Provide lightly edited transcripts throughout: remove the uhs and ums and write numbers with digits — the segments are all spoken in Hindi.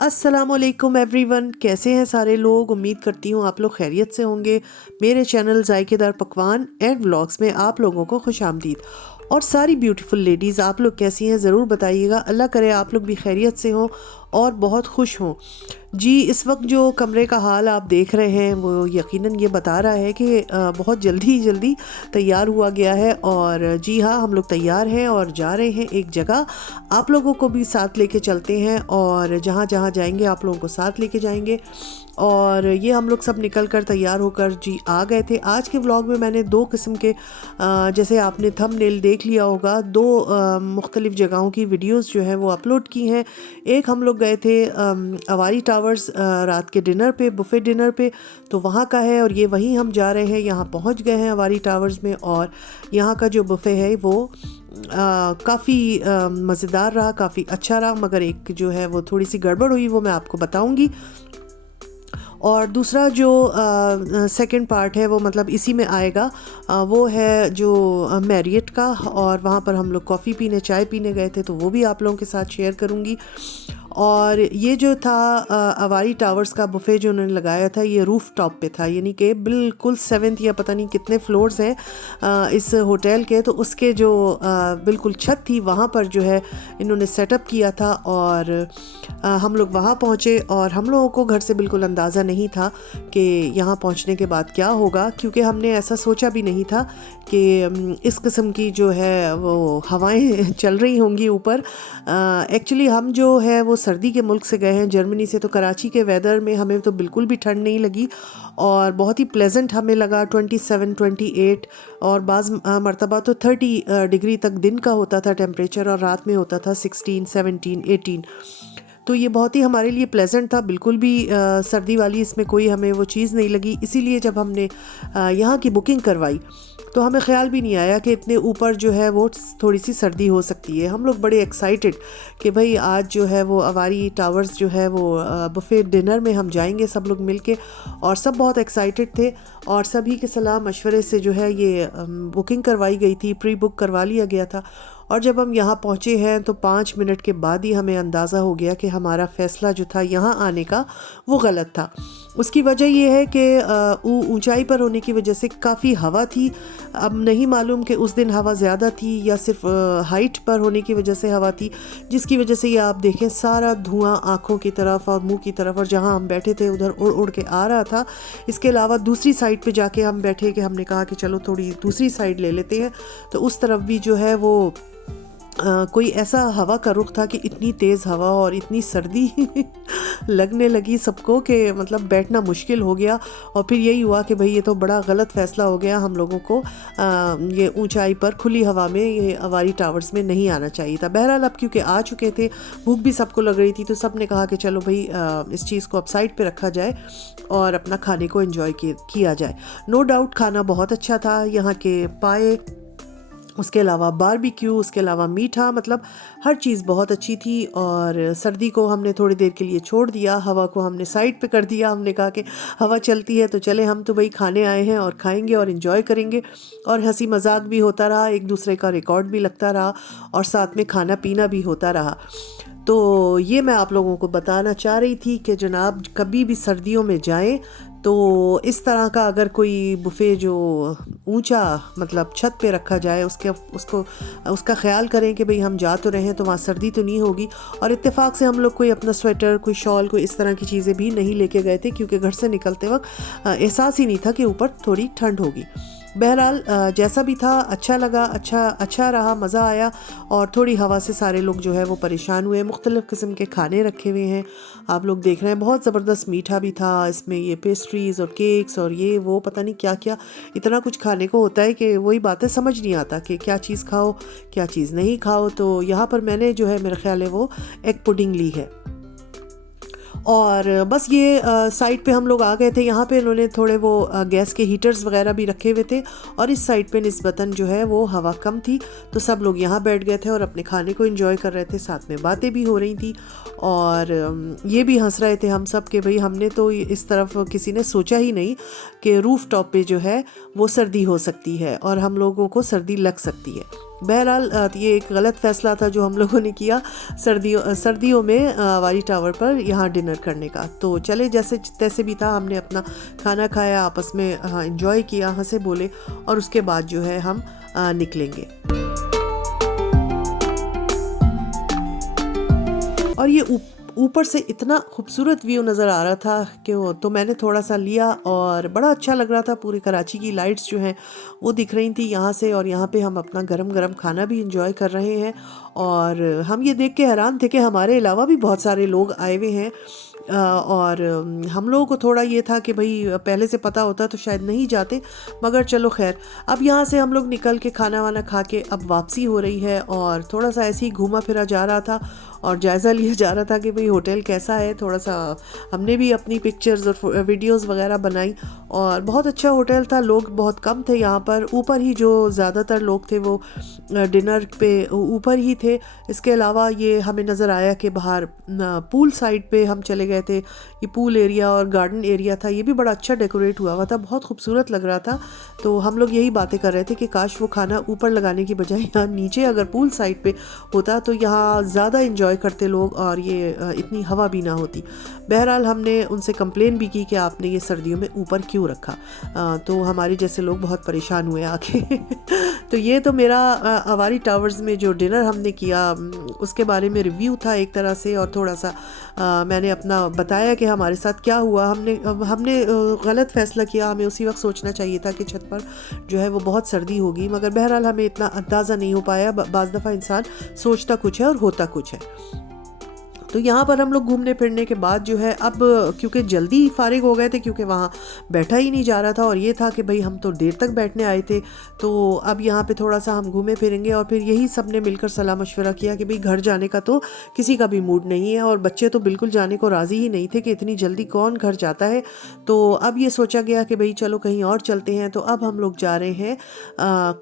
अस्सलामुअलैकुम एवरीवन, कैसे हैं सारे लोग। उम्मीद करती हूँ आप लोग खैरियत से होंगे। मेरे चैनल जायकेदार पकवान एंड व्लॉग्स में आप लोगों को खुश आमदीद। और सारी ब्यूटीफुल लेडीज़, आप लोग कैसी हैं ज़रूर बताइएगा। अल्लाह करे आप लोग भी खैरियत से हों और बहुत खुश हों। जी, इस वक्त जो कमरे का हाल आप देख रहे हैं वो यकीनन ये बता रहा है कि बहुत जल्दी तैयार हुआ गया है। और जी हाँ, हम लोग तैयार हैं और जा रहे हैं एक जगह। आप लोगों को भी साथ लेके चलते हैं और जहाँ जहाँ जाएंगे आप लोगों को साथ लेके जाएंगे। और ये हम लोग सब निकल कर तैयार होकर जी आ गए थे। आज के व्लॉग में मैंने दो किस्म के जैसे आपने थंबनेल देख लिया होगा, दो मुख्तलिफ़ जगहों की वीडियोस जो है वो अपलोड की हैं। एक हम लोग गए थे अवारी टावर्स रात के डिनर पे, बुफ़े डिनर पे, तो वहाँ का है। और ये वहीं हम जा रहे हैं, यहाँ पहुँच गए हैं अवारी टावर्स में। और यहाँ का जो बुफ़े है वो काफ़ी मज़ेदार रहा, काफ़ी अच्छा रहा। मगर एक जो है वो थोड़ी सी गड़बड़ हुई, वो मैं आपको बताऊँगी। और दूसरा जो सेकंड पार्ट है वो मतलब इसी में आएगा, वो है जो मैरियट का। और वहाँ पर हम लोग कॉफ़ी पीने, चाय पीने गए थे, तो वो भी आप लोगों के साथ शेयर करूँगी। और ये जो था अवारी टावर्स का बुफ़े जो उन्होंने लगाया था, ये रूफ़ टॉप पे था, यानी कि बिल्कुल 7th या पता नहीं कितने फ्लोर्स हैं इस होटल के, तो उसके जो बिल्कुल छत थी वहाँ पर जो है इन्होंने सेटअप किया था। और हम लोग वहाँ पहुँचे और हम लोगों को घर से बिल्कुल अंदाज़ा नहीं था कि यहाँ पहुँचने के बाद क्या होगा, क्योंकि हमने ऐसा सोचा भी नहीं था कि इस किस्म की जो है वो हवाएं चल रही होंगी ऊपर। एक्चुअली हम जो है वो सर्दी के मुल्क से गए हैं, जर्मनी से, तो कराची के वेदर में हमें तो बिल्कुल भी ठंड नहीं लगी और बहुत ही प्लेजेंट हमें लगा। 27, 28 और बाज़ मरतबा तो 30 डिग्री तक दिन का होता था टेम्परेचर, और रात में होता था 16, 17, 18। तो ये बहुत ही हमारे लिए प्लेजेंट था, बिल्कुल भी सर्दी वाली इसमें कोई हमें वो चीज़ नहीं लगी। इसीलिए जब हमने यहाँ की बुकिंग करवाई तो हमें ख्याल भी नहीं आया कि इतने ऊपर जो है वो थोड़ी सी सर्दी हो सकती है। हम लोग बड़े एक्साइटेड कि भाई आज जो है वो अवारी टावर्स जो है वो बुफ़े डिनर में हम जाएंगे सब लोग मिलके, और सब बहुत एक्साइटेड थे। और सभी के सलाह मशवरे से जो है ये बुकिंग करवाई गई थी, प्री बुक करवा लिया गया था। और जब हम यहाँ पहुँचे हैं तो 5 मिनट के बाद ही हमें अंदाज़ा हो गया कि हमारा फ़ैसला जो था यहाँ आने का वो गलत था। उसकी वजह ये है कि ऊंचाई पर होने की वजह से काफ़ी हवा थी। अब नहीं मालूम कि उस दिन हवा ज़्यादा थी या सिर्फ हाइट पर होने की वजह से हवा थी, जिसकी वजह से ये आप देखें सारा धुआं आँखों की तरफ और मुंह की तरफ, और जहाँ हम बैठे थे उधर उड़ उड़ के आ रहा था। इसके अलावा दूसरी साइड पे जाके हम बैठे कि हमने कहा कि चलो थोड़ी दूसरी साइड ले लेते हैं, तो उस तरफ भी जो है वो कोई ऐसा हवा का रुख था कि इतनी तेज़ हवा और इतनी सर्दी लगने लगी सबको कि मतलब बैठना मुश्किल हो गया। और फिर यही हुआ कि भाई ये तो बड़ा गलत फ़ैसला हो गया, हम लोगों को ये ऊंचाई पर खुली हवा में, ये अवारी टावर्स में नहीं आना चाहिए था। बहरहाल अब क्योंकि आ चुके थे, भूख भी सबको लग रही थी, तो सब ने कहा कि चलो भाई इस चीज़ को अब साइड पे रखा जाए और अपना खाने को एंजॉय किया जाए। नो डाउट खाना बहुत अच्छा था, यहाँ के पाए, उसके अलावा बारबेक्यू, उसके अलावा मीठा, मतलब हर चीज़ बहुत अच्छी थी। और सर्दी को हमने थोड़ी देर के लिए छोड़ दिया, हवा को हमने साइड पे कर दिया। हमने कहा कि हवा चलती है तो चले, हम तो भाई खाने आए हैं और खाएंगे और इन्जॉय करेंगे। और हंसी मजाक भी होता रहा, एक दूसरे का रिकॉर्ड भी लगता रहा और साथ में खाना पीना भी होता रहा। तो ये मैं आप लोगों को बताना चाह रही थी कि जनाब कभी भी सर्दियों में जाएं तो इस तरह का अगर कोई बुफ़े जो ऊंचा मतलब छत पे रखा जाए, उसका ख्याल करें कि भाई हम जा तो रहे हैं तो वहाँ सर्दी तो नहीं होगी। और इत्तेफाक से हम लोग कोई अपना स्वेटर, कोई शॉल, कोई इस तरह की चीज़ें भी नहीं लेके गए थे, क्योंकि घर से निकलते वक्त एहसास ही नहीं था कि ऊपर थोड़ी ठंड होगी। बहरहाल जैसा भी था अच्छा लगा, अच्छा रहा, मज़ा आया। और थोड़ी हवा से सारे लोग जो है वो परेशान हुए। मुख्तलिफ़ किस्म के खाने रखे हुए हैं, आप लोग देख रहे हैं, बहुत ज़बरदस्त मीठा भी था इसमें, ये पेस्ट्रीज़ और केक्स और ये वो पता नहीं क्या क्या, इतना कुछ खाने को होता है कि वही बातें समझ नहीं आता कि क्या चीज़ खाओ क्या चीज़ नहीं खाओ। तो यहाँ पर मैंने जो है मेरा ख्याल है वो एग पुडिंग ली है। और बस ये साइड पे हम लोग आ गए थे। यहाँ पे इन्होंने थोड़े वो गैस के हीटर्स वगैरह भी रखे हुए थे, और इस साइड पे निस्बतन जो है वो हवा कम थी, तो सब लोग यहाँ बैठ गए थे और अपने खाने को एंजॉय कर रहे थे, साथ में बातें भी हो रही थी। और ये भी हंस रहे थे हम सब कि भाई हमने तो इस तरफ किसी ने सोचा ही नहीं कि रूफ टॉप पे जो है वो सर्दी हो सकती है और हम लोगों को सर्दी लग सकती है। बहरहाल ये एक गलत फ़ैसला था जो हम लोगों ने किया सर्दियों में वारी टावर पर यहाँ डिनर करने का। तो चले जैसे तैसे भी था, हमने अपना खाना खाया, आपस में एंजॉय किया, हंसे बोले, और उसके बाद जो है हम निकलेंगे। और ये ऊपर से इतना खूबसूरत व्यू नज़र आ रहा था कि वो तो मैंने थोड़ा सा लिया और बड़ा अच्छा लग रहा था। पूरे कराची की लाइट्स जो हैं वो दिख रही थी यहाँ से, और यहाँ पे हम अपना गरम गरम खाना भी इंजॉय कर रहे हैं। और हम ये देख के हैरान थे कि हमारे अलावा भी बहुत सारे लोग आए हुए हैं। और हम लोगों को थोड़ा ये था कि भाई पहले से पता होता तो शायद नहीं जाते, मगर चलो खैर। अब यहाँ से हम लोग निकल के खाना वाना खा के अब वापसी हो रही है, और थोड़ा सा ऐसे ही घूमा फिरा जा रहा था और जायज़ा लिया जा रहा था कि भाई होटल कैसा है। थोड़ा सा हमने भी अपनी पिक्चर्स और वीडियोस वगैरह बनाई, और बहुत अच्छा होटल था। लोग बहुत कम थे यहाँ पर, ऊपर ही जो ज़्यादातर लोग थे वो डिनर पे ऊपर ही थे। इसके अलावा ये हमें नज़र आया कि बाहर पूल साइड पे हम चले गए थे। ये पूल एरिया और गार्डन एरिया था, ये भी बड़ा अच्छा डेकोरेट हुआ था, बहुत खूबसूरत लग रहा था। तो हम लोग यही बातें कर रहे थे कि काश वो खाना ऊपर लगाने की बजाय यहाँ नीचे अगर पूल साइड पे होता तो यहाँ ज़्यादा इंजॉय करते लोग, और ये इतनी हवा भी ना होती। बहरहाल हमने उनसे कंप्लेन भी की कि आपने ये सर्दियों में ऊपर क्यों रखा। तो हमारे जैसे लोग बहुत परेशान हुए आके। तो ये तो मेरा अवारी टावर्स में जो डिनर हमने किया उसके बारे में रिव्यू था एक तरह से, और थोड़ा सा मैंने अपना बताया कि हमारे साथ क्या हुआ। हमने गलत फ़ैसला किया, हमें उसी वक्त सोचना चाहिए था कि छत पर जो है वो बहुत सर्दी होगी, मगर बहरहाल हमें इतना अंदाज़ा नहीं हो पाया। बाज़ दफ़ा इंसान सोचता कुछ है और होता कुछ है। तो यहाँ पर हम लोग घूमने फिरने के बाद जो है अब क्योंकि जल्दी फारिग हो गए थे, क्योंकि वहाँ बैठा ही नहीं जा रहा था, और ये था कि भाई हम तो देर तक बैठने आए थे, तो अब यहाँ पे थोड़ा सा हम घूमे फिरेंगे। और फिर यही सब ने मिलकर सलाह मशवरा किया कि भाई घर जाने का तो किसी का भी मूड नहीं है, और बच्चे तो बिल्कुल जाने को राज़ी ही नहीं थे कि इतनी जल्दी कौन घर जाता है। तो अब ये सोचा गया कि भाई चलो कहीं और चलते हैं। तो अब हम लोग जा रहे हैं,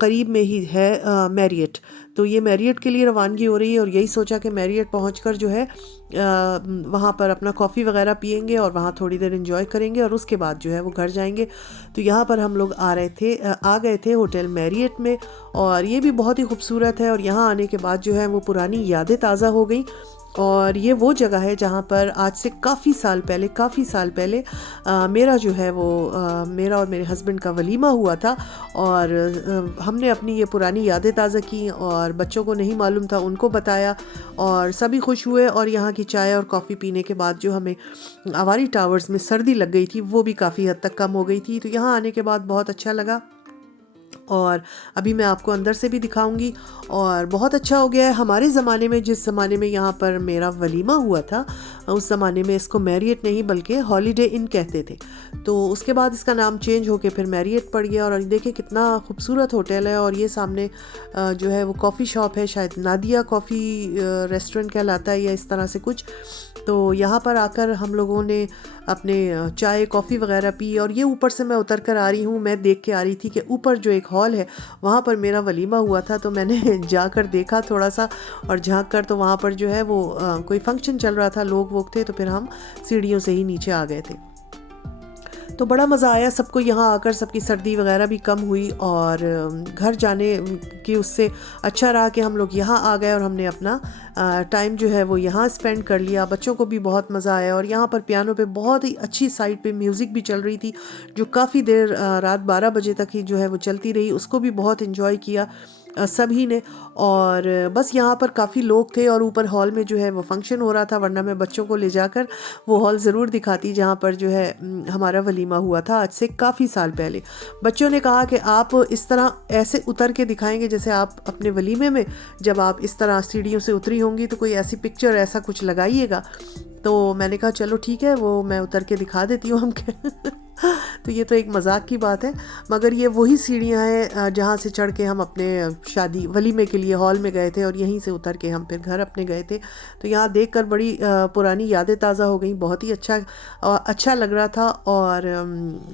करीब में ही है मैरियट। तो ये मैरियट के लिए रवानगी हो रही है, और यही सोचा कि मैरियट पहुंचकर जो है वहाँ पर अपना कॉफ़ी वगैरह पियेंगे और वहाँ थोड़ी देर एंजॉय करेंगे, और उसके बाद जो है वो घर जाएंगे। तो यहाँ पर हम लोग आ गए थे होटल मैरियट में, और ये भी बहुत ही खूबसूरत है। और यहाँ आने के बाद जो है वो पुरानी यादें ताज़ा हो गई। और ये वो जगह है जहाँ पर आज से काफ़ी साल पहले मेरा जो है वो मेरा और मेरे हस्बैंड का वलीमा हुआ था। और हमने अपनी ये पुरानी यादें ताज़ा की, और बच्चों को नहीं मालूम था उनको बताया, और सभी खुश हुए। और यहाँ की चाय और कॉफ़ी पीने के बाद जो हमें अवारी टावर्स में सर्दी लग गई थी वो भी काफ़ी हद तक कम हो गई थी। तो यहाँ आने के बाद बहुत अच्छा लगा, और अभी मैं आपको अंदर से भी दिखाऊंगी। और बहुत अच्छा हो गया है। हमारे ज़माने में, जिस ज़माने में यहाँ पर मेरा वलीमा हुआ था, उस ज़माने में इसको मैरियट नहीं बल्कि हॉलीडे इन कहते थे। तो उसके बाद इसका नाम चेंज होके फिर मैरियट पड़ गया। और देखिए कितना खूबसूरत होटल है। और ये सामने जो है वो कॉफ़ी शॉप है, शायद नादिया कॉफ़ी रेस्टोरेंट कहलाता है या इस तरह से कुछ। तो यहाँ पर आकर हम लोगों ने अपने चाय कॉफ़ी वगैरह पी। और ये ऊपर से मैं उतर कर आ रही हूँ, मैं देख के आ रही थी कि ऊपर जो एक हॉल है वहाँ पर मेरा वलीमा हुआ था। तो मैंने जाकर देखा थोड़ा सा, और झांक कर तो वहाँ पर जो है वो कोई फंक्शन चल रहा था, लोग वोग थे। तो फिर हम सीढ़ियों से ही नीचे आ गए थे। तो बड़ा मज़ा आया सबको यहाँ आकर, सबकी सर्दी वगैरह भी कम हुई, और घर जाने की उससे अच्छा रहा कि हम लोग यहाँ आ गए और हमने अपना टाइम जो है वो यहाँ स्पेंड कर लिया। बच्चों को भी बहुत मज़ा आया, और यहाँ पर पियानो पे बहुत ही अच्छी साइड पे म्यूज़िक भी चल रही थी, जो काफ़ी देर रात 12 बजे तक ही जो है वो चलती रही। उसको भी बहुत इन्जॉय किया सभी ने। और बस यहाँ पर काफ़ी लोग थे, और ऊपर हॉल में जो है वो फंक्शन हो रहा था, वरना मैं बच्चों को ले जाकर वो हॉल ज़रूर दिखाती जहाँ पर जो है हमारा वलीमा हुआ था आज से काफ़ी साल पहले। बच्चों ने कहा कि आप इस तरह ऐसे उतर के दिखाएंगे जैसे आप अपने वलीमे में जब आप इस तरह सीढ़ियों से उतरी होंगी, तो कोई ऐसी पिक्चर ऐसा कुछ लगाइएगा। तो मैंने कहा चलो ठीक है, वो मैं उतर के दिखा देती हूँ हम। तो ये तो एक मजाक की बात है, मगर ये वही सीढ़ियाँ हैं जहाँ से चढ़ के हम अपने शादी वलीमे के लिए हॉल में गए थे, और यहीं से उतर के हम फिर घर अपने गए थे। तो यहाँ देखकर बड़ी पुरानी यादें ताज़ा हो गई, बहुत ही अच्छा लग रहा था। और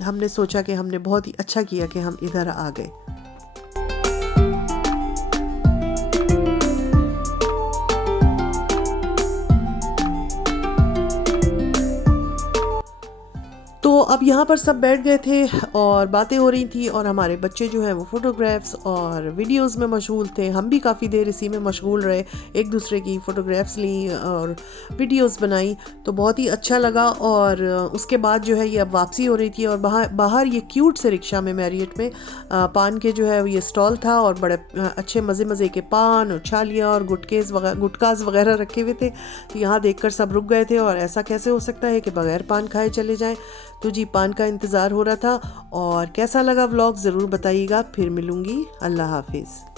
हमने सोचा कि हमने बहुत ही अच्छा किया कि हम इधर आ गए। तो अब यहाँ पर सब बैठ गए थे और बातें हो रही थी और हमारे बच्चे जो हैं वो फ़ोटोग्राफ्स और वीडियोस में मशगूल थे। हम भी काफ़ी देर इसी में मशगूल रहे, एक दूसरे की फ़ोटोग्राफ्स ली और वीडियोस बनाई, तो बहुत ही अच्छा लगा। और उसके बाद जो है ये अब वापसी हो रही थी और बाहर ये क्यूट से रिक्शा में मैरियट में पान के जो है ये स्टॉल था और बड़े अच्छे मज़े के पान और छालियाँ और गुटकाज वगैरह रखे हुए थे। तो यहाँ देखकर सब रुक गए थे और ऐसा कैसे हो सकता है कि बगैर पान खाए चले जाएं। तो जी पान का इंतज़ार हो रहा था। और कैसा लगा व्लॉग ज़रूर बताइएगा। फिर मिलूँगी। अल्लाह हाफिज़।